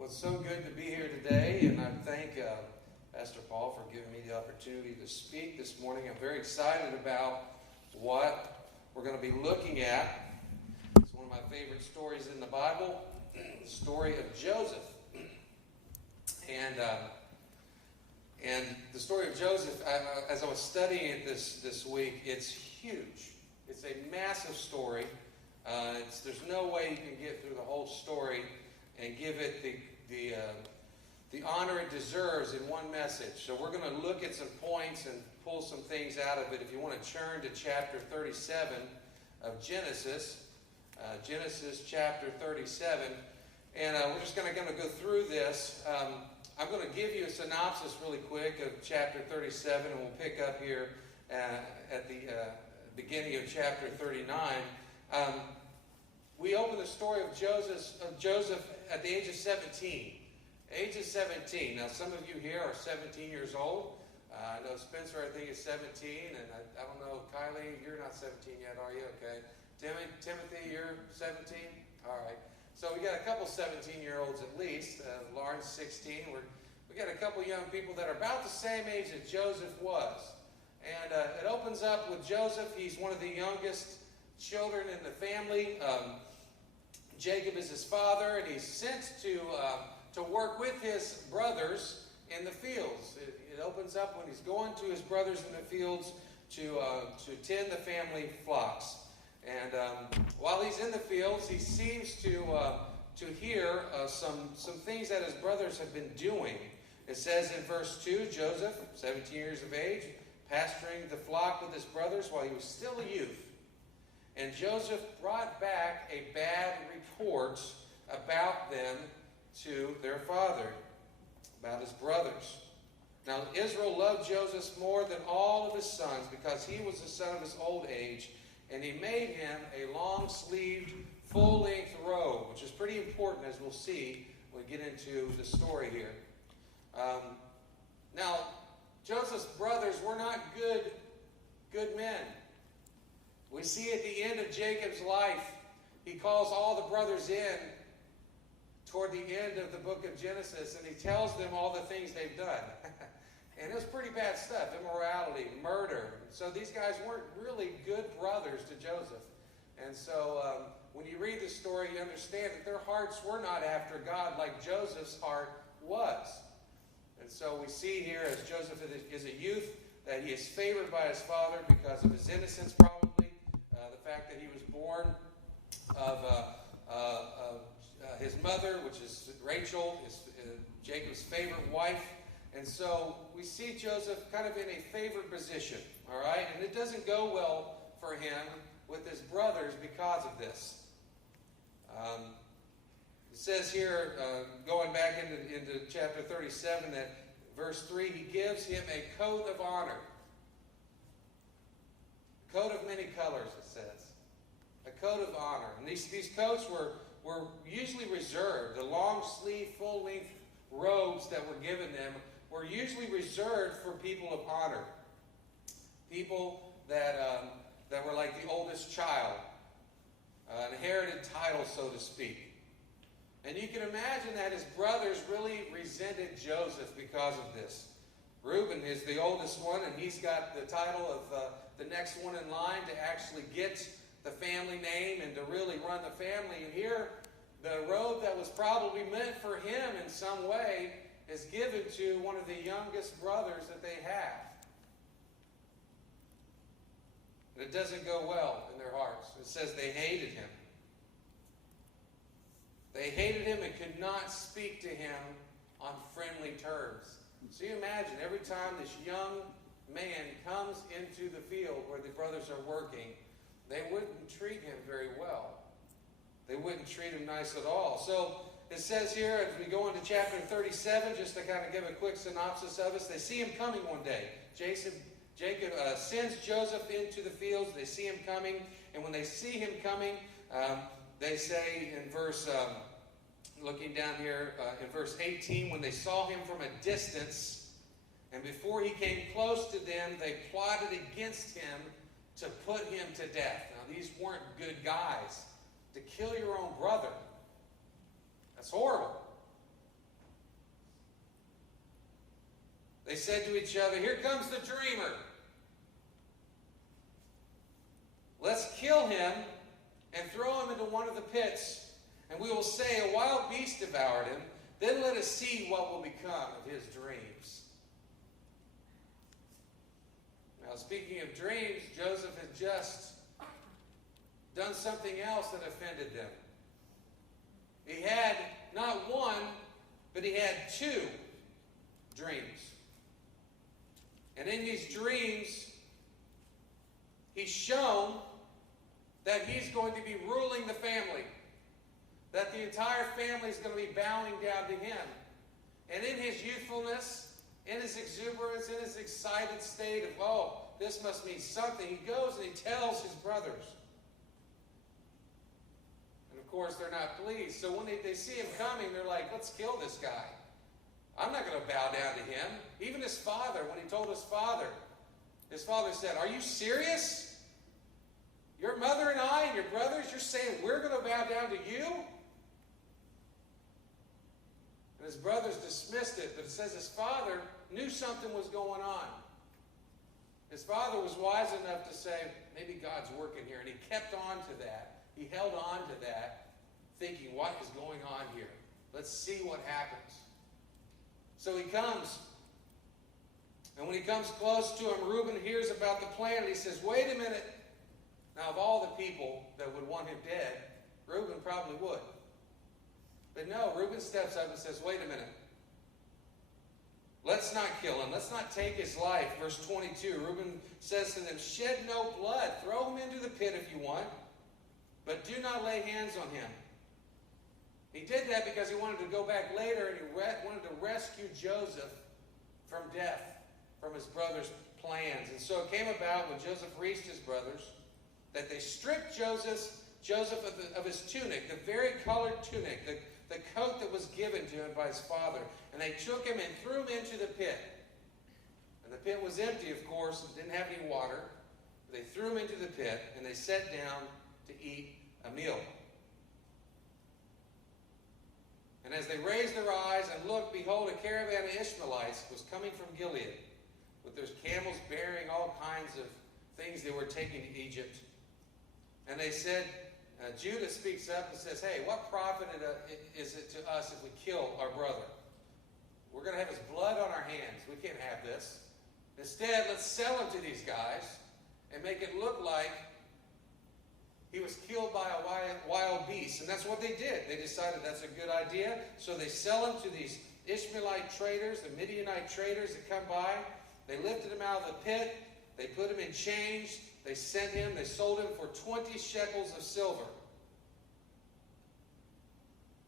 Well, it's so good to be here today, and I thank Pastor Paul for giving me the opportunity to speak this morning. I'm very excited about what we're going to be looking at. It's one of my favorite stories in the Bible, the story of Joseph. And the story of Joseph, as I was studying it this week, it's huge. It's a massive story. There's no way you can get through the whole story and give it the honor it deserves in one message. So we're going to look at some points and pull some things out of it. If you want to turn to chapter 37 of Genesis, Genesis chapter 37, and we're just going to go through this. I'm going to give you a synopsis really quick of chapter 37, and we'll pick up here at the beginning of chapter 39. We open the story of Joseph at the age of 17. Age of 17. Now, some of you here are 17 years old. I know Spencer, I think, is 17, and I don't know, Kylie, you're not 17 yet, are you? Okay. Timothy, you're 17? All right. So we got a couple 17-year-olds at least. Lauren's 16. We got a couple young people that are about the same age that Joseph was. And it opens up with Joseph. He's one of the youngest children in the family. Jacob is his father, and he's sent to work with his brothers in the fields. It opens up when he's going to his brothers in the fields to tend the family flocks. And while he's in the fields, he seems to hear some things that his brothers have been doing. It says in verse 2, Joseph, 17 years of age, pasturing the flock with his brothers while he was still a youth. And Joseph brought back a bad report about them to their father, about his brothers. Now Israel loved Joseph more than all of his sons because he was the son of his old age, and he made him a long-sleeved, full-length robe, which is pretty important, as we'll see when we get into the story here. Now, Joseph's brothers were not good men. We see at the end of Jacob's life, he calls all the brothers in toward the end of the book of Genesis, and he tells them all the things they've done. And it was pretty bad stuff: immorality, murder. So these guys weren't really good brothers to Joseph. And so when you read this story, you understand that their hearts were not after God like Joseph's heart was. And so we see here, as Joseph is a youth, that he is favored by his father because of his innocence, probably. The fact that he was born of his mother, which is Rachel, Jacob's favorite wife. And so we see Joseph kind of in a favored position, all right? And it doesn't go well for him with his brothers because of this. It says here, going back into chapter 37, that verse 3, he gives him a coat of honor. A coat of many colors, it says. A coat of honor. And these coats were usually reserved. The long sleeve, full length robes that were given them were usually reserved for people of honor. People that were like the oldest child. An inherited title, so to speak. And you can imagine that his brothers really resented Joseph because of this. Reuben is the oldest one, and he's got the title of the next one in line to actually get the family name and to really run the family. And here, the robe that was probably meant for him in some way is given to one of the youngest brothers that they have. And it doesn't go well in their hearts. It says they hated him. They hated him and could not speak to him on friendly terms. So you imagine, every time this young man comes into the field where the brothers are working, they wouldn't treat him very well. They wouldn't treat him nice at all. So it says here, as we go into chapter 37, just to kind of give a quick synopsis of us, they see him coming one day. Jacob sends Joseph into the fields. They see him coming. And when they see him coming, they say in verse, looking down here, in verse 18, when they saw him from a distance, and before he came close to them, they plotted against him to put him to death. Now, these weren't good guys. To kill your own brother, that's horrible. They said to each other, "Here comes the dreamer. Let's kill him and throw him into one of the pits. And we will say, a wild beast devoured him. Then let us see what will become of his dreams." Now, speaking of dreams, Joseph had just done something else that offended them. He had not one, but he had two dreams. And in these dreams, he's shown that he's going to be ruling the family. That the entire family is going to be bowing down to him. And in his youthfulness, in his exuberance, in his excited state of, oh, this must mean something, he goes and he tells his brothers. And of course, they're not pleased. So when they see him coming, they're like, let's kill this guy. I'm not going to bow down to him. Even his father, when he told his father said, "Are you serious? Your mother and I and your brothers, you're saying we're going to bow down to you?" And his brothers dismissed it, but it says his father knew something was going on. His father was wise enough to say, maybe God's working here. And he kept on to that. He held on to that, thinking, what is going on here? Let's see what happens. So he comes. And when he comes close to him, Reuben hears about the plan. And he says, wait a minute. Now, of all the people that would want him dead, Reuben probably would. But no, Reuben steps up and says, wait a minute. Let's not kill him. Let's not take his life. Verse 22, Reuben says to them, shed no blood. Throw him into the pit if you want, but do not lay hands on him. He did that because he wanted to go back later and he wanted to rescue Joseph from death, from his brother's plans. And so it came about when Joseph reached his brothers that they stripped Joseph of his tunic, the very colored tunic, the coat that was given to him by his father. And they took him and threw him into the pit. And the pit was empty, of course, and didn't have any water. They threw him into the pit, and they sat down to eat a meal. And as they raised their eyes and looked, behold, a caravan of Ishmaelites was coming from Gilead, with their camels bearing all kinds of things they were taking to Egypt. And they said, Judah speaks up and says, hey, what profit is it to us if we kill our brother? We're going to have his blood on our hands. We can't have this. Instead, let's sell him to these guys and make it look like he was killed by a wild beast. And that's what they did. They decided that's a good idea. So they sell him to these Ishmaelite traders, the Midianite traders that come by. They lifted him out of the pit. They put him in chains. They sold him for 20 shekels of silver.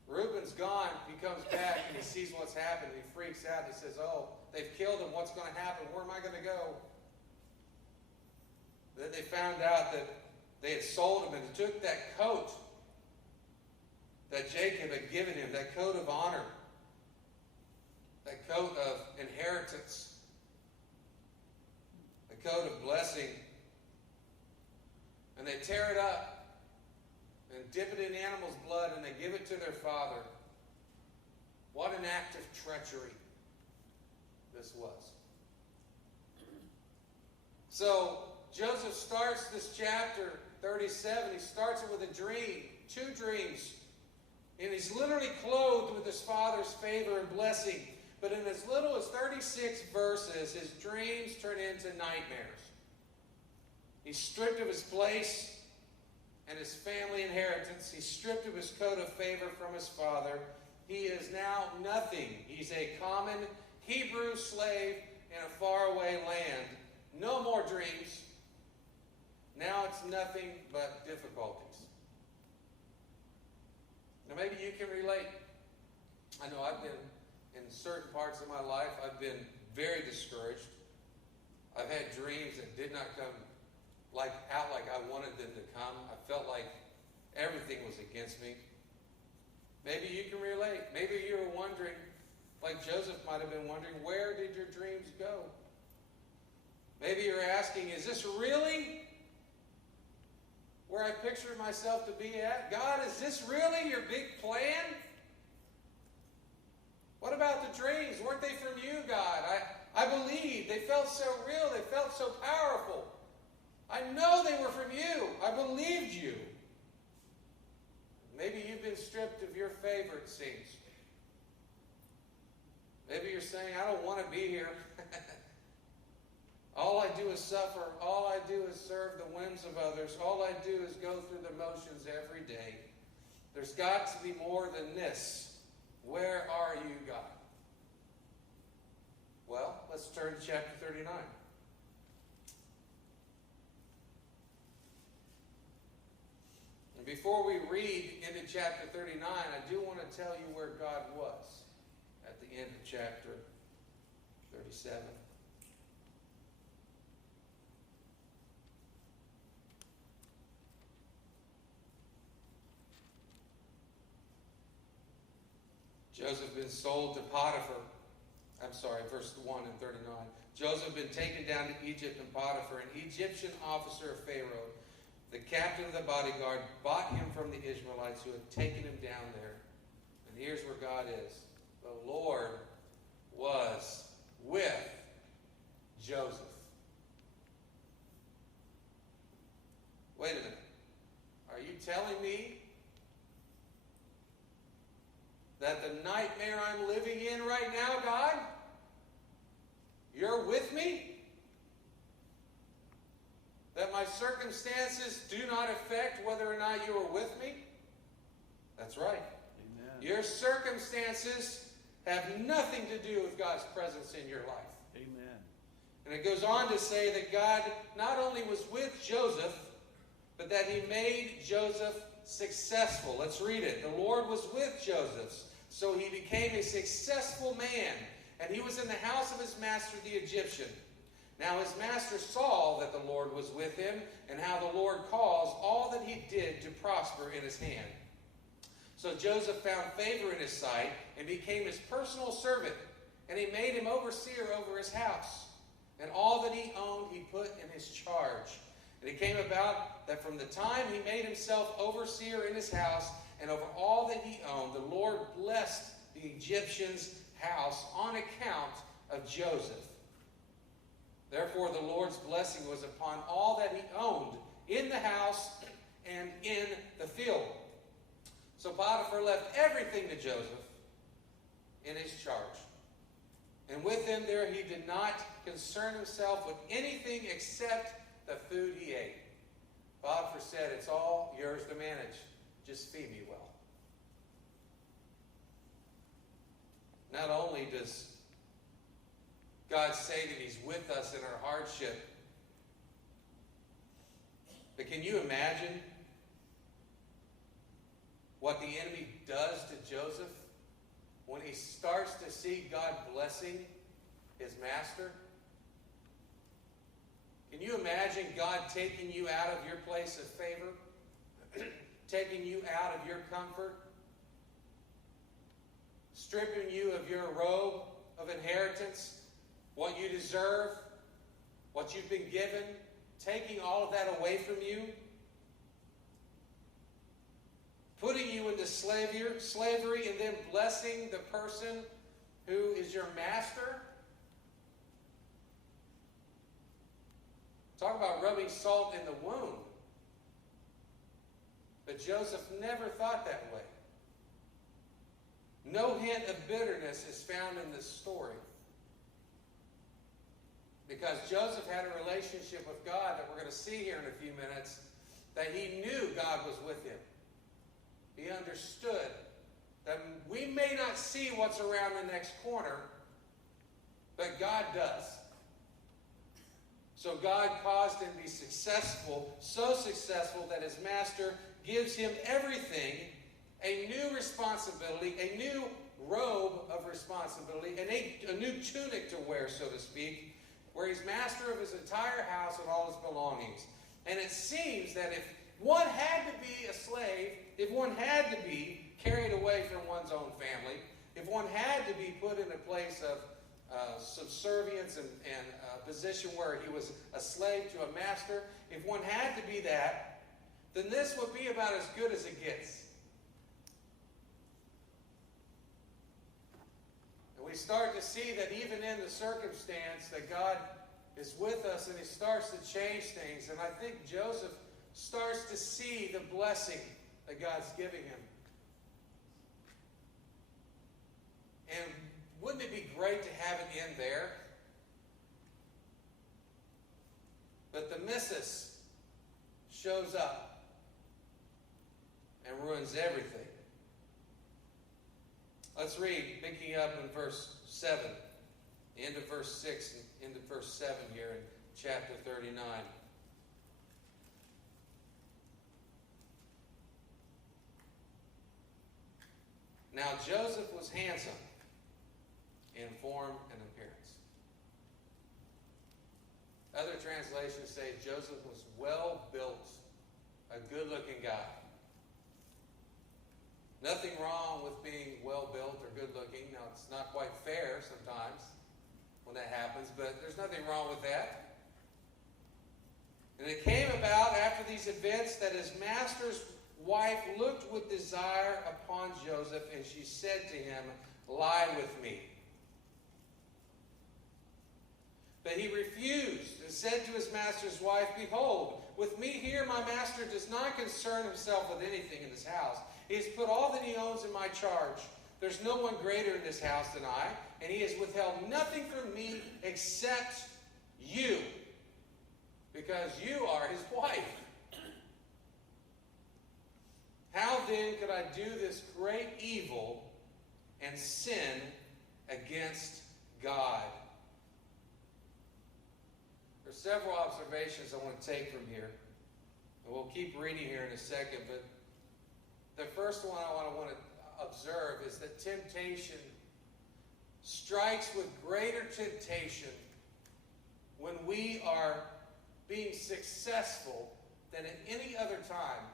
Reuben's gone. He comes back and he sees what's happened. He freaks out. He says, oh, they've killed him. What's going to happen? Where am I going to go? Then they found out that they had sold him, and they took that coat that Jacob had given him, that coat of honor, that coat of inheritance, the coat of blessing, and they tear it up and dip it in animal's blood, and they give it to their father. What an act of treachery this was. So Joseph starts this chapter 37. He starts it with a dream, 2 dreams. And he's literally clothed with his father's favor and blessing. But in as little as 36 verses, his dreams turn into nightmares. He's stripped of his place and his family inheritance. He's stripped of his coat of favor from his father. He is now nothing. He's a common Hebrew slave in a faraway land. No more dreams. Now it's nothing but difficulties. Now maybe you can relate. I know I've been, in certain parts of my life, I've been very discouraged. I've had dreams that did not come out like I wanted them to come. I felt like everything was against me. Maybe you can relate. Maybe you were wondering, like Joseph might have been wondering, where did your dreams go? Maybe you're asking, is this really where I pictured myself to be at? God, is this really your big plan? What about the dreams? Weren't they from you, God? I believed. They felt so real. They felt so powerful. I know they were from you. I believed you. Maybe you've been stripped of your favor, it seems. Maybe you're saying, I don't want to be here. All I do is suffer. All I do is serve the whims of others. All I do is go through the motions every day. There's got to be more than this. Where are you, God? Well, let's turn to chapter 39. And before we read into chapter 39, I do want to tell you where God was at the end of chapter 37. Joseph been sold to Potiphar. Verse 1 and 39. Joseph been taken down to Egypt, and Potiphar, an Egyptian officer of Pharaoh, the captain of the bodyguard, bought him from the Ishmaelites who had taken him down there. And here's where God is. The Lord was with Joseph. Wait a minute. Are you telling me that the nightmare I'm living in right now, God, you're with me? That my circumstances do not affect whether or not you are with me? That's right. Amen. Your circumstances have nothing to do with God's presence in your life. Amen. And it goes on to say that God not only was with Joseph, but that he made Joseph successful. Let's read it. The Lord was with Joseph, so he became a successful man, and he was in the house of his master the Egyptian. Now his master saw that the Lord was with him, and how the Lord caused all that he did to prosper in his hand. So Joseph found favor in his sight, and became his personal servant, and he made him overseer over his house. And all that he owned he put in his charge. And it came about that from the time he made himself overseer in his house, and over all that he owned, the Lord blessed the Egyptian's house on account of Joseph. Therefore the Lord's blessing was upon all that he owned in the house and in the field. So Potiphar left everything to Joseph in his charge. And with him there he did not concern himself with anything except the food he ate. Potiphar said, it's all yours to manage. Just feed me well. Not only does God say that he's with us in our hardship, but can you imagine what the enemy does to Joseph when he starts to see God blessing his master? Can you imagine God taking you out of your place of favor? Taking you out of your comfort? Stripping you of your robe of inheritance? What you deserve? What you've been given? Taking all of that away from you? Putting you into slavery and then blessing the person who is your master? Talk about rubbing salt in the wound. But Joseph never thought that way. No hint of bitterness is found in this story. Because Joseph had a relationship with God that we're going to see here in a few minutes, that he knew God was with him. He understood that we may not see what's around the next corner, but God does. So God caused him to be successful, so successful that his master gives him everything, a new responsibility, a new robe of responsibility, and a new tunic to wear, so to speak, where he's master of his entire house and all his belongings. And it seems that if one had to be a slave, if one had to be carried away from one's own family, if one had to be put in a place of subservience and position where he was a slave to a master, if one had to be that, then this would be about as good as it gets. And we we start to see that even in the circumstance that God is with us and he starts to change things. And I think Joseph starts to see the blessing that God's giving him. And wouldn't it be great to have it in there? But the missus shows up and ruins everything. Let's read, picking up in verse 7, the end of verse 6 and into verse 7 here in chapter 39. Now Joseph was handsome in form and appearance. Other translations say Joseph was well built, a good-looking guy. Nothing wrong with being well built or good looking. Now, it's not quite fair sometimes when that happens, but there's nothing wrong with that. And it came about after these events that his master's wife looked with desire upon Joseph, and she said to him, "Lie with me." But he refused and said to his master's wife, "Behold, with me here my master does not concern himself with anything in this house. He has put all that he owns in my charge. There's no one greater in this house than I, and he has withheld nothing from me except you, because you are his wife. How then could I do this great evil and sin against God?" There's several observations I want to take from here. And we'll keep reading here in a second, but the first one I want to observe is that temptation strikes with greater temptation when we are being successful than at any other time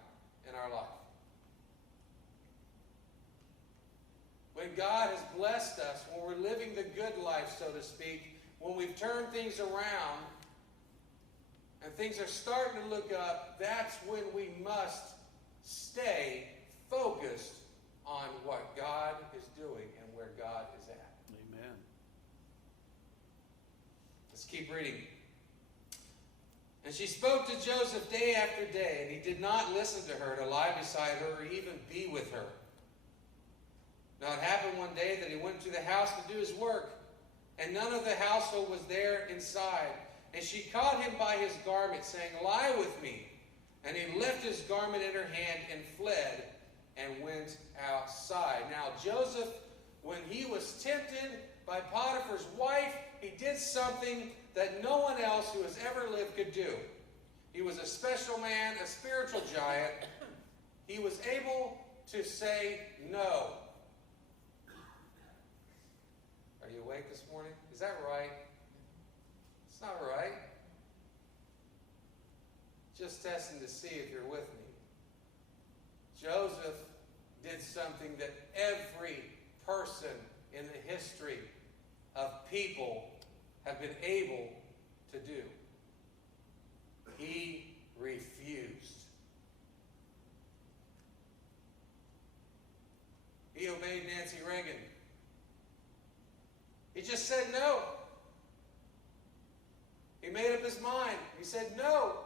in our life. When God has blessed us, when we're living the good life, so to speak, when we've turned things around and things are starting to look up, that's when we must stay focused on what God is doing and where God is at. Amen. Let's keep reading. And she spoke to Joseph day after day, and he did not listen to her, to lie beside her, or even be with her. Now it happened one day that he went to the house to do his work, and none of the household was there inside. And she caught him by his garment, saying, "Lie with me." And he left his garment in her hand and fled and went outside. Now Joseph, when he was tempted by Potiphar's wife, he did something that no one else who has ever lived could do. He was a special man, a spiritual giant. He was able to say no. Are you awake this morning? Is that right? It's not right. Just testing to see if you're with me. Joseph did something that every person in the history of people have been able to do. He refused. He obeyed Nancy Reagan. He just said no. He made up his mind. He said no.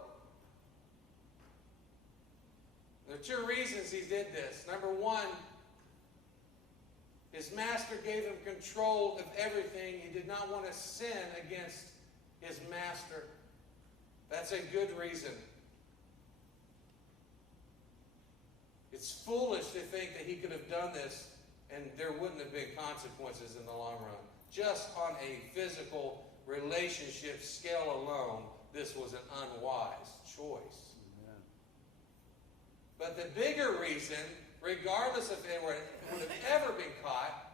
There are two reasons he did this. Number one, his master gave him control of everything. He did not want to sin against his master. That's a good reason. It's foolish to think that he could have done this and there wouldn't have been consequences in the long run. Just on a physical relationship scale alone, this was an unwise choice. Amen. But the bigger reason, regardless if anyone would have ever been caught,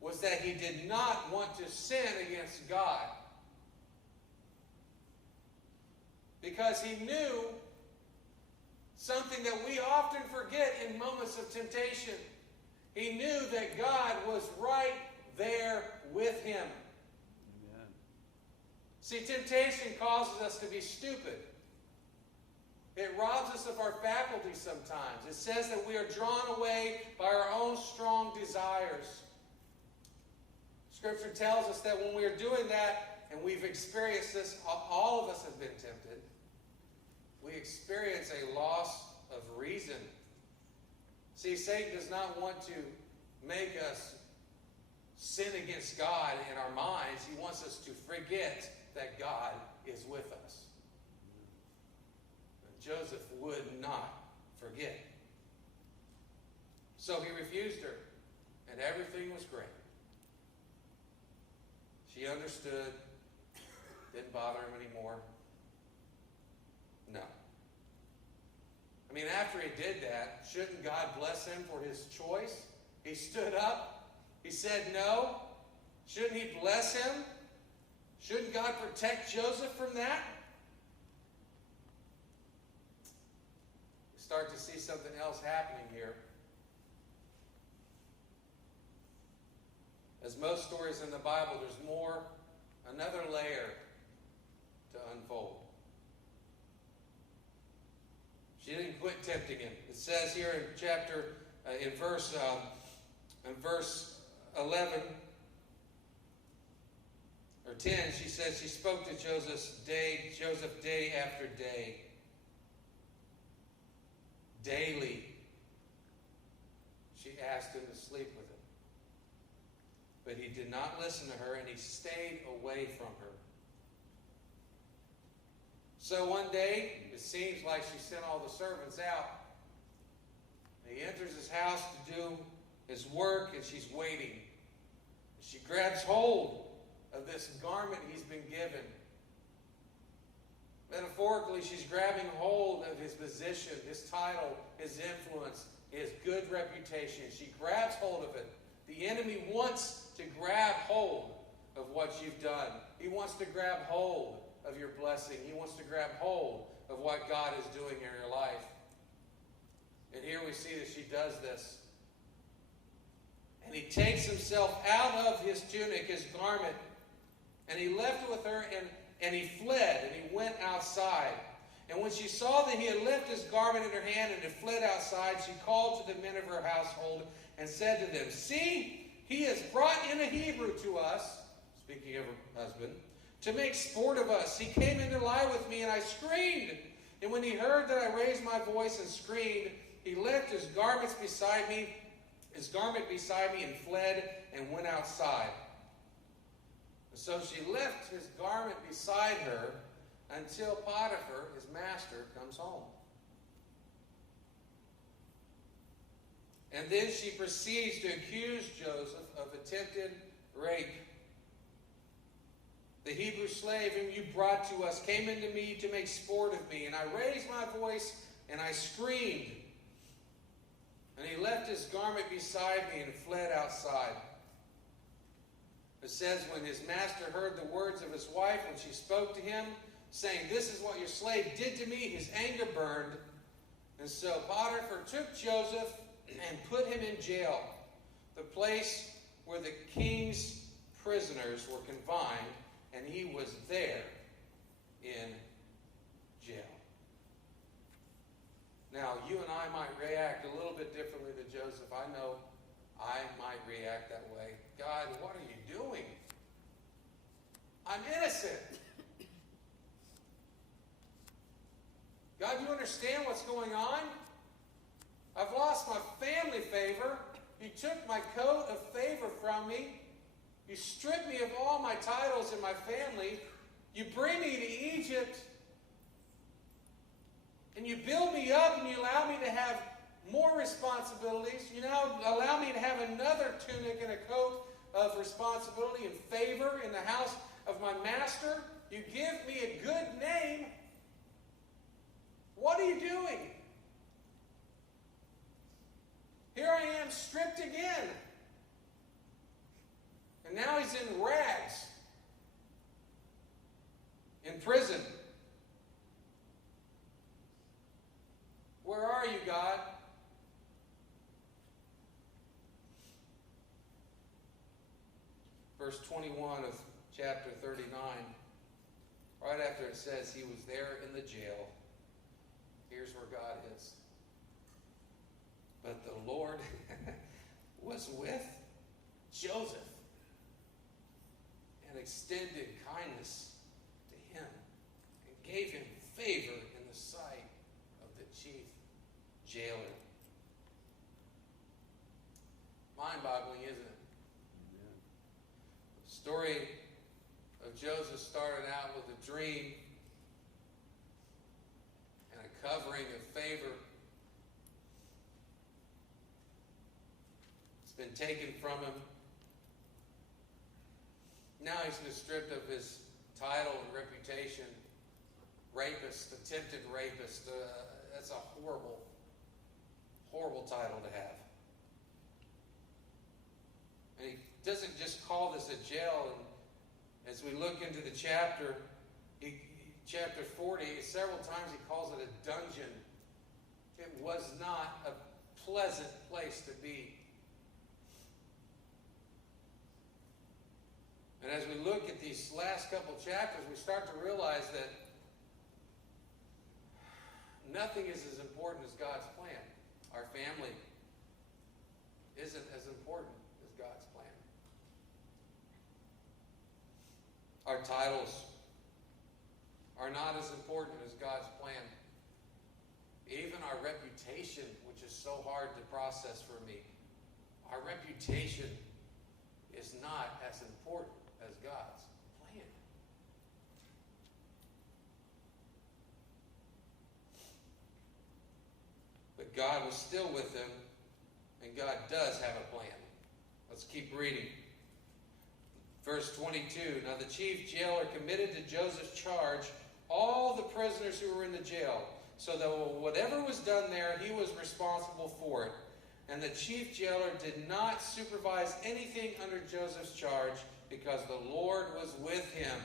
was that he did not want to sin against God. Because he knew something that we often forget in moments of temptation. He knew that God was right there with him. Amen. See, temptation causes us to be stupid. It robs us of our faculties sometimes. It says that we are drawn away by our own strong desires. Scripture tells us that when we are doing that, and we've experienced this, all of us have been tempted, we experience a loss of reason. See, Satan does not want to make us sin against God in our minds. He wants us to forget that God is with us. And Joseph would not forget. So he refused her, and everything was great. She understood, didn't bother him anymore. No. I mean, after he did that, shouldn't God bless him for his choice? He stood up. He said no. Shouldn't he bless him? Shouldn't God protect Joseph from that? We start to see something else happening here. As most stories in the Bible, there's more, another layer to unfold. She didn't quit tempting him. It says here in verse 11 or 10, she says she spoke to Joseph day after day. Daily, she asked him to sleep with him. But he did not listen to her, and he stayed away from her. So one day, it seems like she sent all the servants out. He enters his house to do his work, and she's waiting. She grabs hold of this garment he's been given. Metaphorically, she's grabbing hold of his position, his title, his influence, his good reputation. She grabs hold of it. The enemy wants to grab hold of what you've done. He wants to grab hold of your blessing. He wants to grab hold of what God is doing in your life. And here we see that she does this. And he takes himself out of his tunic, his garment, and he left it with her, and he fled, and he went outside. And when she saw that he had left his garment in her hand and had fled outside, she called to the men of her household and said to them, "See, he has brought in a Hebrew to us," speaking of her husband, "to make sport of us. He came in to lie with me, and I screamed. And when he heard that I raised my voice and screamed, he left his garment beside me, and fled and went outside." And so she left his garment beside her until Potiphar, his master, comes home. And then she proceeds to accuse Joseph of attempted rape. "The Hebrew slave whom you brought to us came into me to make sport of me, and I raised my voice and I screamed. And he left his garment beside me and fled outside." It says, when his master heard the words of his wife, when she spoke to him, saying, "This is what your slave did to me," his anger burned. And so Potiphar took Joseph and put him in jail, the place where the king's prisoners were confined, and he was there in jail. Now, you and I might react a little bit differently to Joseph. I know I might react that way. "God, what are you doing? I'm innocent. God, you understand what's going on? I've lost my family favor. You took my coat of favor from me. You stripped me of all my titles in my family. You bring me to Egypt. And you build me up and you allow me to have more responsibilities. You now allow me to have another tunic and a coat of responsibility and favor in the house of my master. You give me a good name. What are you doing? Here I am stripped again. And now he's in rags. In prison. Where are you, God? Verse 21 of chapter 39. Right after it says he was there in the jail. Here's where God is. "But the Lord was with Joseph extended kindness to him and gave him favor in the sight of the chief jailer. Mind-boggling, isn't it? Amen. The story of Joseph started out with a dream and a covering of favor. It's been taken from him. Now he's been stripped of his title and reputation. Rapist, attempted rapist. That's a horrible, horrible title to have. And he doesn't just call this a jail. And as we look into the chapter, chapter 40, several times he calls it a dungeon. It was not a pleasant place to be. And as we look at these last couple chapters, we start to realize that nothing is as important as God's plan. Our family isn't as important as God's plan. Our titles are not as important as God's plan. Even our reputation, which is so hard to process for me, our reputation is not as important as God's plan. But God was still with them, and God does have a plan. Let's keep reading. Verse 22, now the chief jailer committed to Joseph's charge all the prisoners who were in the jail, so that whatever was done there, he was responsible for it. And the chief jailer did not supervise anything under Joseph's charge, because the Lord was with him.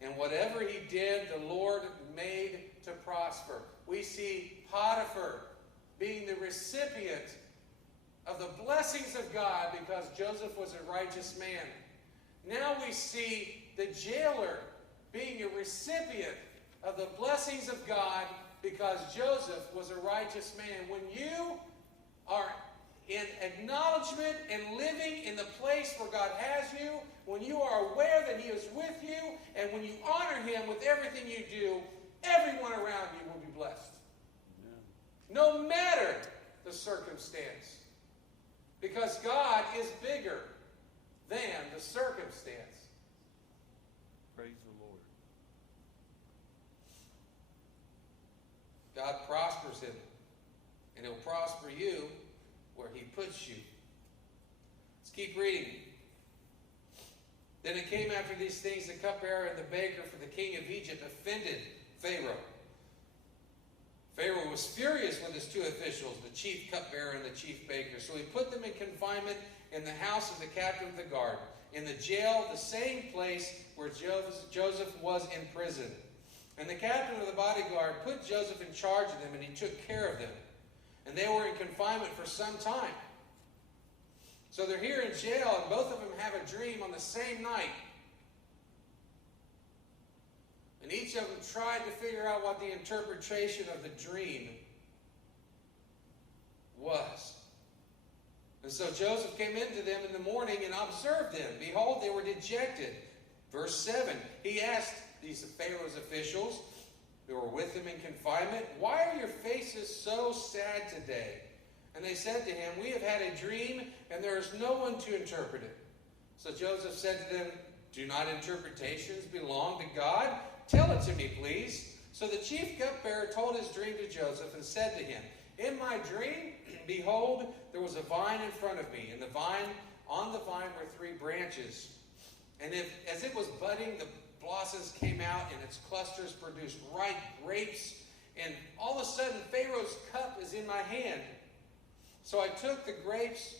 And whatever he did, the Lord made to prosper. We see Potiphar being the recipient of the blessings of God because Joseph was a righteous man. Now we see the jailer being a recipient of the blessings of God because Joseph was a righteous man. When you are in acknowledgement and living in the place where God has you, when you are aware that he is with you, and when you honor him with everything you do, everyone around you will be blessed. Yeah. No matter the circumstance. Because God is bigger than the circumstance. Praise the Lord. God prospers him, and he'll prosper you where he puts you. Let's keep reading. Then it came after these things, the cupbearer and the baker for the king of Egypt offended Pharaoh. Pharaoh was furious with his two officials, the chief cupbearer and the chief baker. So he put them in confinement in the house of the captain of the guard, in the jail, the same place where Joseph was in prison. And the captain of the bodyguard put Joseph in charge of them, and he took care of them. And they were in confinement for some time. So they're here in jail, and both of them have a dream on the same night. And each of them tried to figure out what the interpretation of the dream was. And so Joseph came into them in the morning and observed them. Behold, they were dejected. Verse 7, he asked these Pharaoh's officials who were with him in confinement, why are your faces so sad today? And they said to him, we have had a dream, and there is no one to interpret it. So Joseph said to them, do not interpretations belong to God? Tell it to me, please. So the chief cupbearer told his dream to Joseph and said to him, in my dream, behold, there was a vine in front of me, and on the vine were 3 branches. And as it was budding, the blossoms came out, and its clusters produced ripe grapes. And all of a sudden, Pharaoh's cup is in my hand. So I took the grapes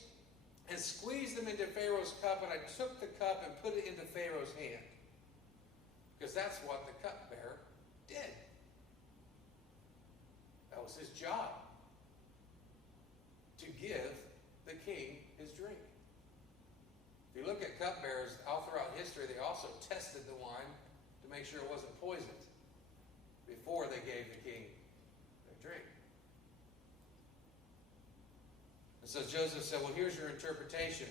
and squeezed them into Pharaoh's cup, and I took the cup and put it into Pharaoh's hand. Because that's what the cupbearer did. That was his job. To give the king his drink. If you look at cupbearers all throughout history, they also tested the wine to make sure it wasn't poisoned before they gave the king their drink. And so Joseph said, well, here's your interpretation.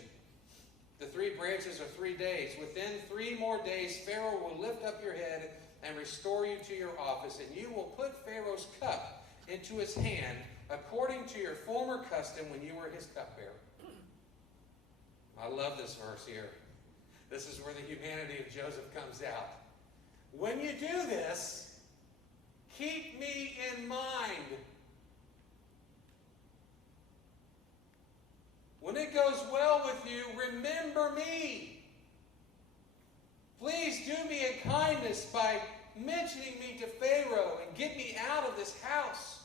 The 3 branches are 3 days. Within 3 more days, Pharaoh will lift up your head and restore you to your office, and you will put Pharaoh's cup into his hand, according to your former custom when you were his cupbearer. I love this verse here. This is where the humanity of Joseph comes out. When you do this, keep me in mind. When it goes well with you, remember me. Please do me a kindness by mentioning me to Pharaoh and get me out of this house.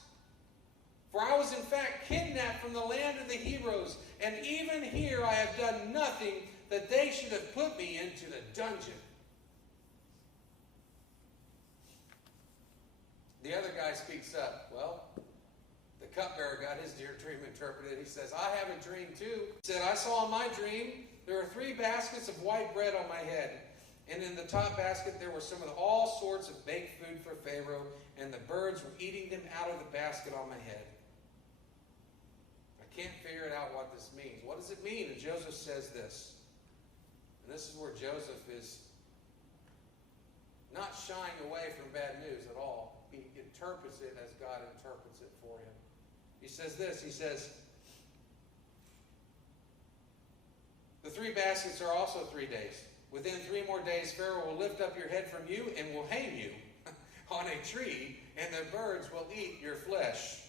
For I was in fact kidnapped from the land of the Hebrews, and even here I have done nothing that they should have put me into the dungeon. The other guy speaks up. Well, the cupbearer got his dream interpreted. He says, I have a dream too. He said, I saw in my dream there are 3 baskets of white bread on my head. And in the top basket there were some of all sorts of baked food for Pharaoh, and the birds were eating them out of the basket on my head. I can't figure out what this means. What does it mean? And Joseph says this. And this is where Joseph is not shying away from bad news at all. He interprets it as God interprets it for him. He says this. He says, the 3 baskets are also 3 days. Within 3 more days, Pharaoh will lift up your head from you and will hang you on a tree, and the birds will eat your flesh.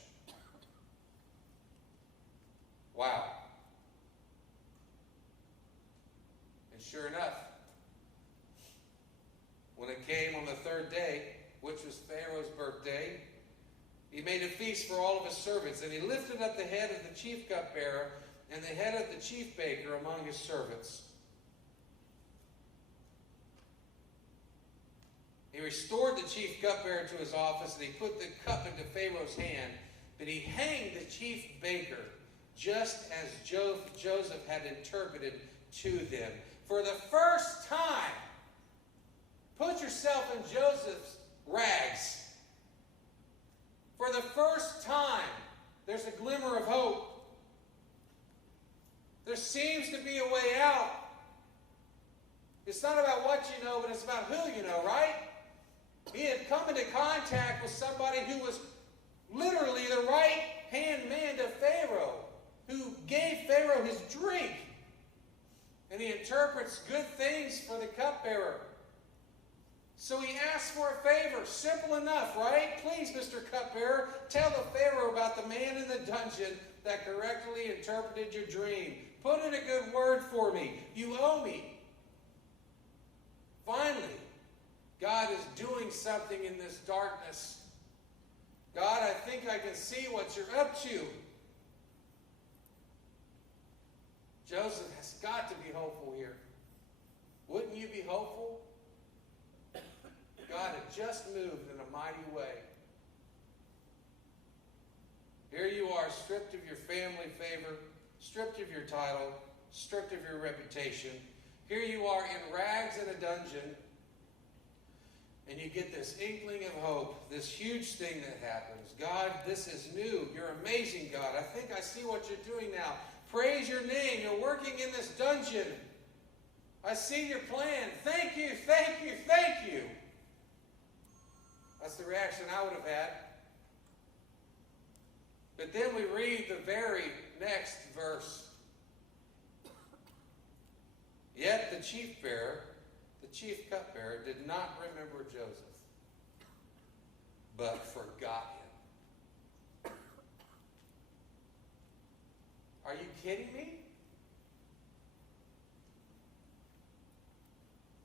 Wow. And sure enough, when it came on the 3rd day, which was Pharaoh's birthday, he made a feast for all of his servants, and he lifted up the head of the chief cupbearer and the head of the chief baker among his servants. He restored the chief cupbearer to his office, and he put the cup into Pharaoh's hand, but he hanged the chief baker, just as Joseph had interpreted to them. For the first time, put yourself in Joseph's rags. For the first time, there's a glimmer of hope. There seems to be a way out. It's not about what you know, but it's about who you know, right? He had come into contact with somebody who was literally the right-hand man to Pharaoh, who gave Pharaoh his drink. And he interprets good things for the cupbearer. So he asks for a favor. Simple enough, right? Please, Mr. Cupbearer, tell the Pharaoh about the man in the dungeon that correctly interpreted your dream. Put in a good word for me. You owe me. Finally, God is doing something in this darkness. God, I think I can see what you're up to. Joseph has got to be hopeful here. Wouldn't you be hopeful? God had just moved in a mighty way. Here you are, stripped of your family favor, stripped of your title, stripped of your reputation. Here you are in rags in a dungeon, and you get this inkling of hope, this huge thing that happens. God, this is new. You're amazing, God. I think I see what you're doing now. Praise your name. You're working in this dungeon. I see your plan. Thank you, thank you, thank you. That's the reaction I would have had. But then we read the very next verse. Yet the chief cupbearer, did not remember Joseph, but forgot him. Are you kidding me?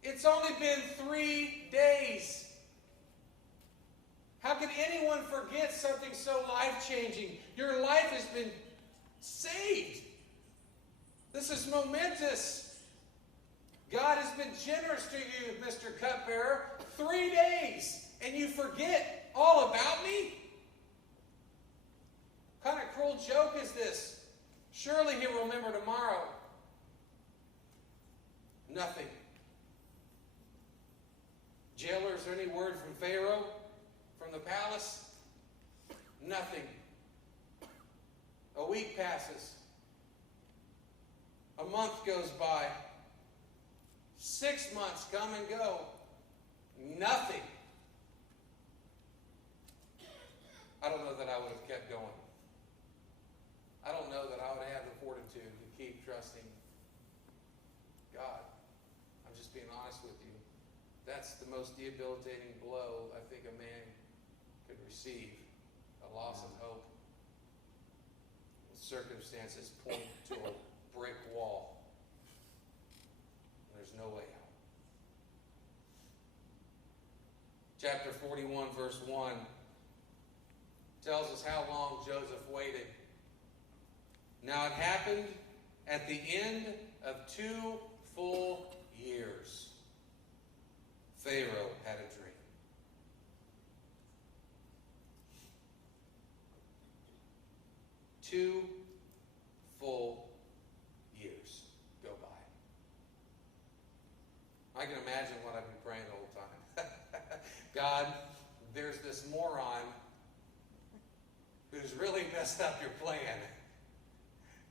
It's only been 3 days. How can anyone forget something so life-changing? Your life has been saved. This is momentous. God has been generous to you, Mr. Cupbearer. 3 days, and you forget all about me? What kind of cruel joke is this? Surely he'll remember tomorrow. Nothing. Jailer, is there any word from Pharaoh? From the palace? Nothing. A week passes. A month goes by. 6 months come and go. Nothing. I don't know that I would have kept going. I don't know that I would have the fortitude to keep trusting God. I'm just being honest with you. That's the most debilitating blow I think a man could receive. A loss of hope. Circumstances point to a brick wall. There's no way out. Chapter 41, verse 1 tells us how long Joseph waited. Now it happened at the end of 2 full years. Pharaoh had a dream. 2 full years go by. I can imagine what I've been praying the whole time. God, there's this moron who's really messed up your plan.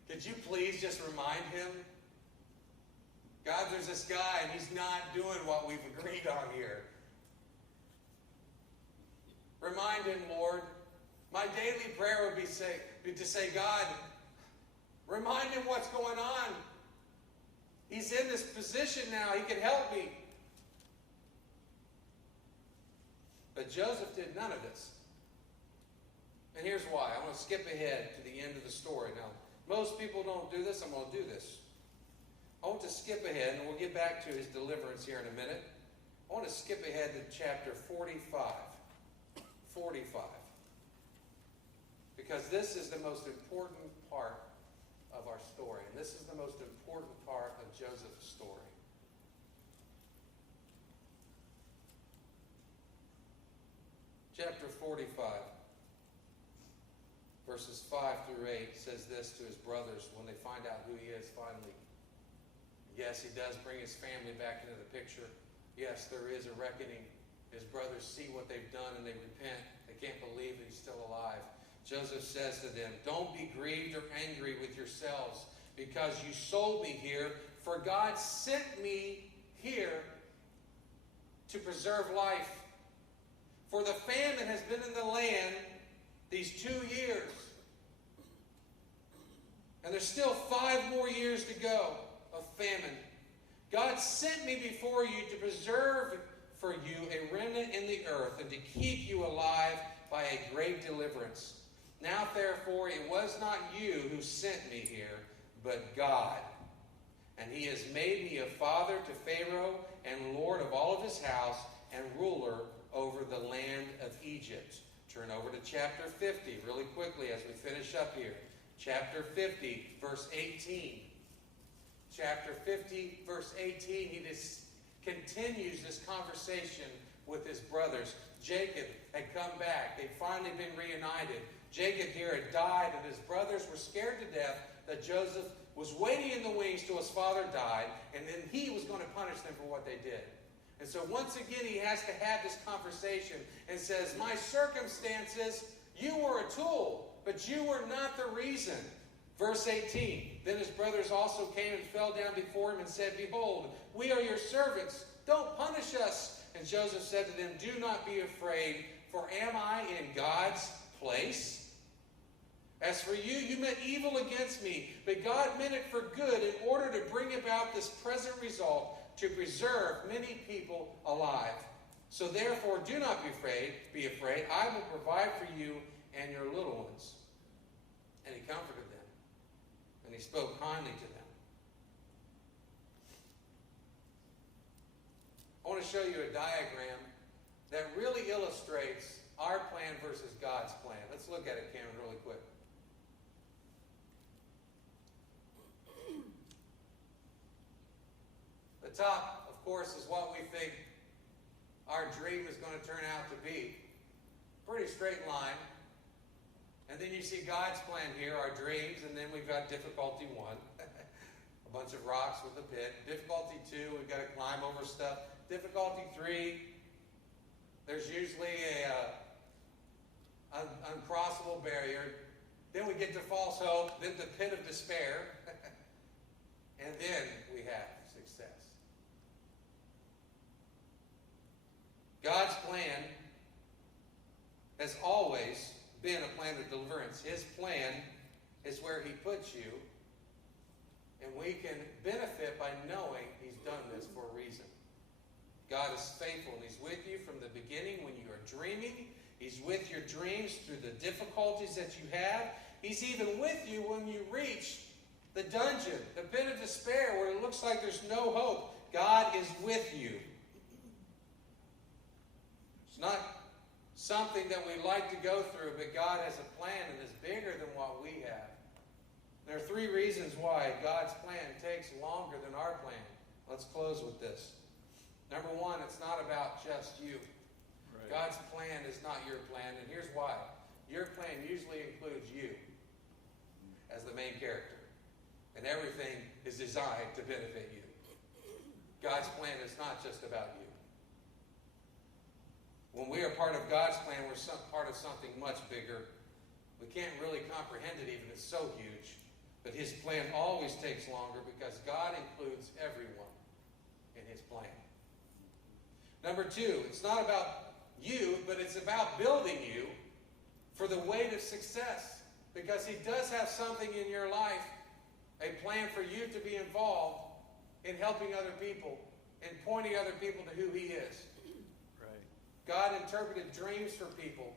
Could you please just remind him? God, there's this guy and he's not doing what we've agreed on here. Remind him, Lord. My daily prayer would be to say, God, remind him what's going on. He's in this position now. He can help me. But Joseph did none of this. And here's why. I want to skip ahead to the end of the story. Now, most people don't do this. I'm going to do this. I want to skip ahead, and we'll get back to his deliverance here in a minute. I want to skip ahead to chapter 45. 45. Because this is the most important part of our story. And this is the most important part of Joseph's story. Chapter 45, verses 5 through 8 says this to his brothers when they find out who he is finally. Yes, he does bring his family back into the picture. Yes, there is a reckoning. His brothers see what they've done and they repent. They can't believe that he's still alive. Joseph says to them, don't be grieved or angry with yourselves because you sold me here, for God sent me here to preserve life. For the famine has been in the land these 2 years. And there's still 5 more years to go of famine. God sent me before you to preserve for you a remnant in the earth and to keep you alive by a great deliverance. Now, therefore, it was not you who sent me here, but God. And he has made me a father to Pharaoh and lord of all of his house and ruler over the land of Egypt. Turn over to chapter 50 really quickly as we finish up here. Chapter 50, verse 18. Chapter 50, verse 18, he just continues this conversation with his brothers. Jacob had come back. They'd finally been reunited. Jacob here had died, and his brothers were scared to death that Joseph was waiting in the wings till his father died, and then he was going to punish them for what they did. And so once again, he has to have this conversation and says, my circumstances, you were a tool, but you were not the reason. Verse 18, then his brothers also came and fell down before him and said, behold, we are your servants. Don't punish us. And Joseph said to them, do not be afraid, for am I in God's place? As for you, you meant evil against me, but God meant it for good in order to bring about this present result, to preserve many people alive. So therefore, do not be afraid. I will provide for you and your little ones. And he comforted them, and he spoke kindly to them. I want to show you a diagram that really illustrates our plan versus God's plan. Let's look at it, Cameron, really quick. The top, of course, is what we think our dream is going to turn out to be. Pretty straight line. And then you see God's plan here, our dreams, and then we've got difficulty 1. A bunch of rocks with a pit. Difficulty 2, we've got to climb over stuff. Difficulty 3, there's usually an uncrossable barrier. Then we get to false hope, then the pit of despair. And then we have success. God's plan has always been a plan of deliverance. His plan is where He puts you, and we can benefit by knowing He's done this for a reason. God is faithful, and He's with you from the beginning when you are dreaming. He's with your dreams through the difficulties that you have. He's even with you when you reach the dungeon, the pit of despair, where it looks like there's no hope. God is with you. It's not something that we like to go through, but God has a plan and is bigger than what we have. There are 3 reasons why God's plan takes longer than our plan. Let's close with this. Number 1, it's not about just you. Right. God's plan is not your plan, and here's why. Your plan usually includes you as the main character, and everything is designed to benefit you. God's plan is not just about you. When we are part of God's plan, we're part of something much bigger. We can't really comprehend it even. It's so huge. But His plan always takes longer because God includes everyone in His plan. Number 2, it's not about you, but it's about building you for the weight of success. Because He does have something in your life, a plan for you to be involved in helping other people and pointing other people to who He is. Right. God interpreted dreams for people.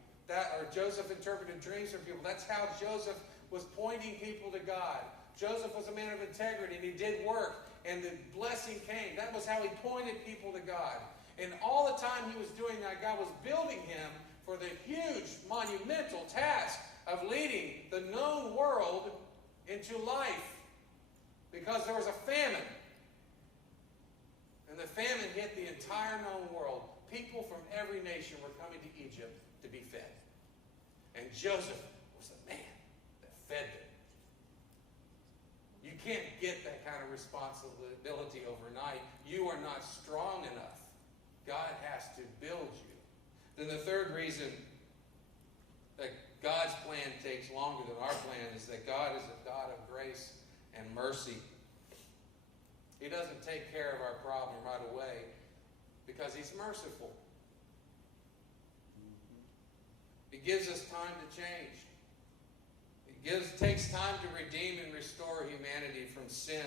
Joseph interpreted dreams for people. That's how Joseph was pointing people to God. Joseph was a man of integrity, and he did work, and the blessing came. That was how he pointed people to God. And all the time he was doing that, God was building him for the huge, monumental task of leading the known world into life. Because there was a famine. And the famine hit the entire known world. People from every nation were coming to Egypt to be fed. And Joseph was the man that fed them. You can't get that kind of responsibility overnight. You are not strong enough. God has to build you. Then the third reason that God's plan takes longer than our plan is that God is a God of grace and mercy. He doesn't take care of our problem right away because He's merciful. He gives us time to change. He takes time to redeem and restore humanity from sin.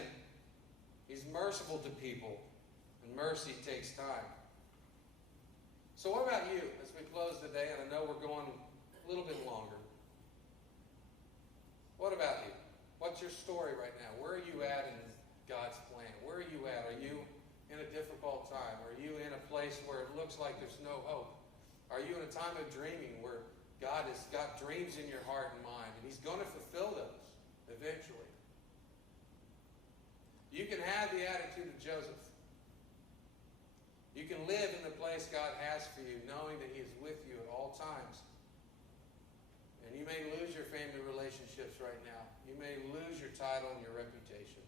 He's merciful to people, and mercy takes time. So what about you as we close today? And I know we're going a little bit longer. What about you? What's your story right now? Where are you at in God's plan? Where are you at? Are you in a difficult time? Are you in a place where it looks like there's no hope? Are you in a time of dreaming where God has got dreams in your heart and mind, and He's going to fulfill those eventually? You can have the attitude of Joseph. You can live in the place God has for you, knowing that He is with you at all times. And you may lose your family relationships right now. You may lose your title and your reputation.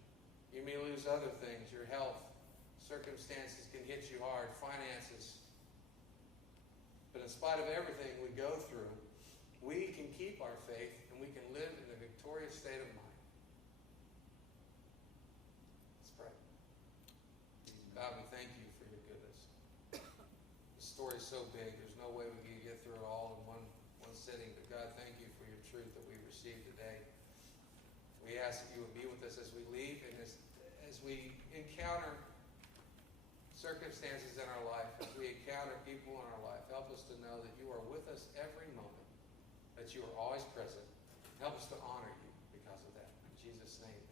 You may lose other things, your health. Circumstances can hit you hard, finances. But in spite of everything we go through, we can keep our faith and we can live in a victorious state of mind. Let's pray. God, we thank You for Your goodness. The story is so big, there's no way we can get through it all in one sitting. But God, thank You for Your truth that we received today. We ask that You would be with us as we leave and as we encounter circumstances in our life, as we encounter people in our life. Help us to know that You are with us every moment, that You are always present. Help us to honor You because of that. In Jesus' name.